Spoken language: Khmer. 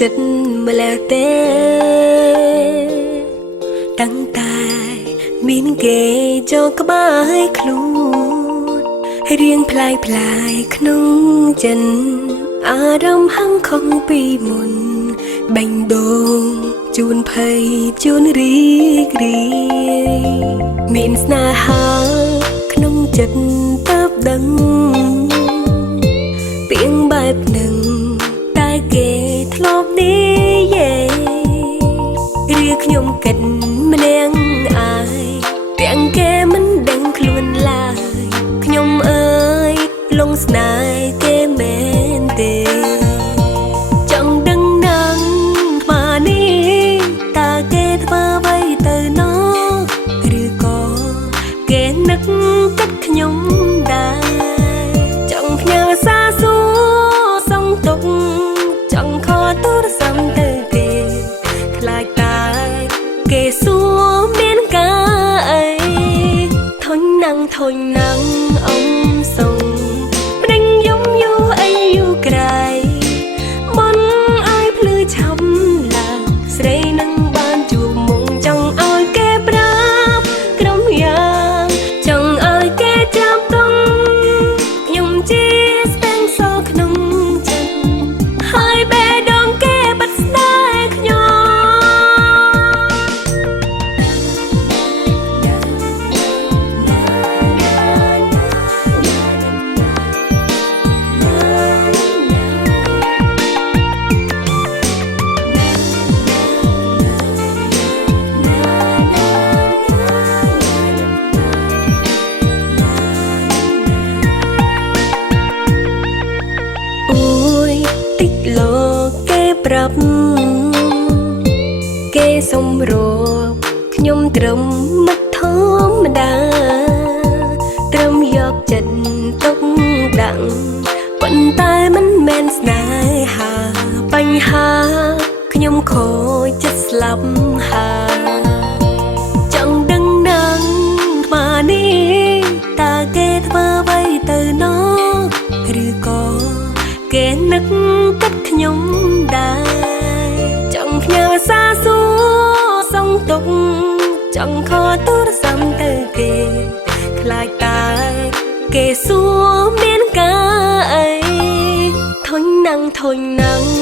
ចិត្តម្ល៉េះទេតាំងតែមានគេចូលក្បែរខ្លួនរៀងផ្លាយក្នុងចិត្តអារម្មណ៍ហឹងខំពីមុនបាញ់ដូងជួនភ័យជួនរីករាយមានស្នេហាក្នុងចិត្តតើបដឹងពីងបែបនឹងតែគេធ្លាប់និយាយឬខ្ញុំគិតម្នាក់អាយទាំងគេមិនដឹងខ្លួនឡើយខ្ញុំអើយលងស្នេហ៍គេមែនទេចង់ដឹងណាងថ្មនេះតើគេធ្វើអ្វីទៅណោះឬក៏គេនឹកគិតខ្ញុំដែរចង់ផ្ញើសារសួរសុំទុកចង់ខលទូរស័ព្ទទៅគេខ្លាចតែគេសួរមានការអីធុញណាំងអំសុងម្ដេញយំយូរអីយូរក្រៃមុនឲ្យភ្លឺឆាប់ឡើងស្រីនឹងបានជួបមុំចង់ឲ្យគេប្រាប់ក្រុមយ៉ាងចង់ឲ្យគេចាប់ទុំខ្ញុំជាស្ទាំងសក្នុងចិត្តហើយបេះដូងគេបាត់ស្នេហ៍ខ្ញុំតិចលោកគេប្រាប់គេសុំរកខ្ញុំត្រឹមមិត្តធម្មតាត្រឹមយកចិត្តទុកដាក់ប៉ុន្តែមិនមែនស្នេហាបញ្ហាខ្ញុំខូចចិត្តស្លាប់ហើយចង់ដឹងណាងថ្មនេះតើគេធ្វើអ្វីទៅណោះឬក៏គេនឹកគិតខ្ញុំដែរចង់ផ្ញើសារសួរសុំទុកចង់ខលទូរស័ព្ទទៅគេខ្លាចតែគេសួរមានការអីធុញណាំង